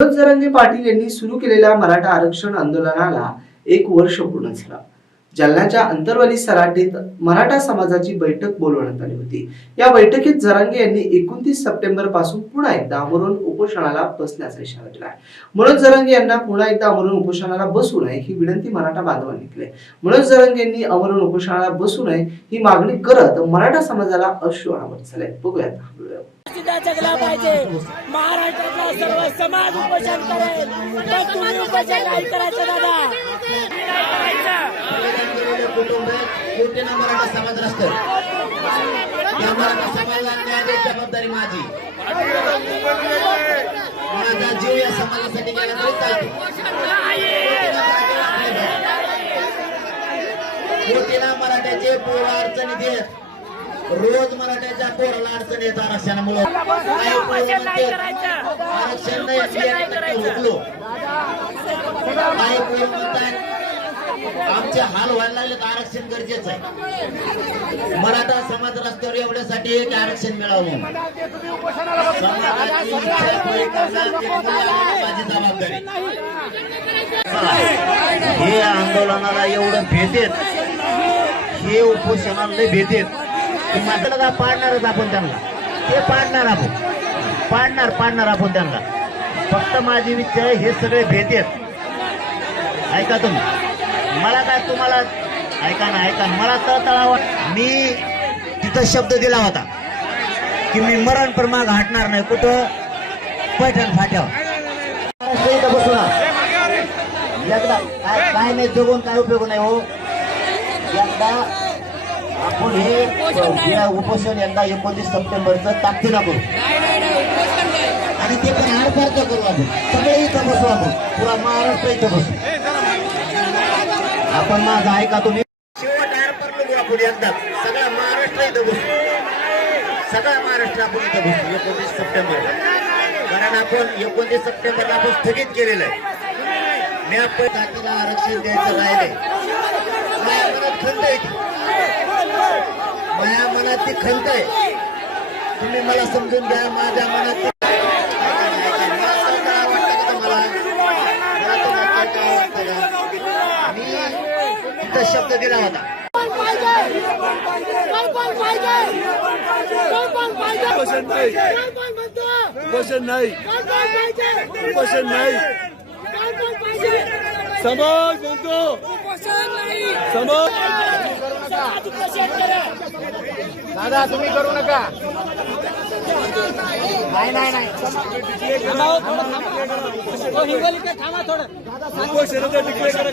मनोज जरांगे पाटील यांनी सुरू केलेल्या मराठा आरक्षण आंदोलनाला एक वर्ष पूर्ण झालं. जालन्याच्या अंतरवाली सराटीत मराठा समाजाची बैठक बोलवण्यात आली होती. या बैठकीत जरांगे यांनी एकोणतीस सप्टेंबरपासून पुन्हा एकदा आमरण उपोषणाला बसण्याचा इशारा दिला मनोज जरांगे यांना पुन्हा एकदा आमरण उपोषणाला बसू नये ही विनंती मराठा बांधवांनी केली मनोज जरांगे यांनी आमरण उपोषणाला बसू नये ही मागणी करत मराठा समाजाला अश्रू अनावत झाले. बघूयात हा व्हिडिओ. सुद्धा जगला पाहिजे. महाराष्ट्रातला सर्व समाज उपोषण करेल. तर तुम्ही उपोषण नाही करायचं दादा. जबाबदारी माझी. माझा जीव या समाजासाठी गेला तरी चालतो. मराठ्याचे पूर्ण अडचणी देत रोज मराठ्याच्या पोराला अडचण येत आरक्षणामुळे आरक्षण नाही बियाणे टक्के हुकलो काही पोरं म्हणतात आमचे हाल व्हायला लागले तर आरक्षण गरजेचं आहे. मराठा समाज रस्त्यावर एवढ्यासाठी की आरक्षण मिळावं. समाजाची इच्छा पुरी एक माझी जबाबदारी हे आंदोलनाला एवढं भेटेत हे उपोषणाला लय म्हटलं का पाडणारच आपण त्यांना. ते पाडणार आपण. पाडणार पाडणार आपण त्यांना. फक्त माझी विचार हे सगळे भेटेत ऐका तुम्ही. मला काय तुम्हाला ऐका ना ऐका मला तळतळावा मी तिथं शब्द दिला होता की मी मरण पण माग हटणार नाही. कुठं? पैठण फाट्यावर. बसू ना. एकदा. काय काय नाही जगून काय उपयोग नाही हो. एकदा आपण हे उपोषण एकदा एकोणतीस सप्टेंबरचं ताकदीला करू आणि ते पण आरपारचं करू आपण. सगळे इथं बसू आपण. पुरा महाराष्ट्र इथं बसू. आपण माझा ऐका तुम्ही. शेवट बघू आपण सगळा महाराष्ट्र इथं बसू. सगळा महाराष्ट्र आपण इथं बसू एकोणतीस सप्टेंबर. कारण आपण एकोणतीस सप्टेंबरला आपण स्थगित केलेलं आहे. मी आपण आरक्षण द्यायचं राहिले माझ्या मनात खंत आहे ती मनातली ती खंत आहे तुम्ही मला समजून घ्या माझ्या मनात मला मी शब्द दिला होता उपोषण नाही. उपोषण नाही उपोषण नाही. समाज म्हणतो समाज दादा तुम्ही करू नका. नाही नाही नाही. उपोषणाचा डिक्लेअर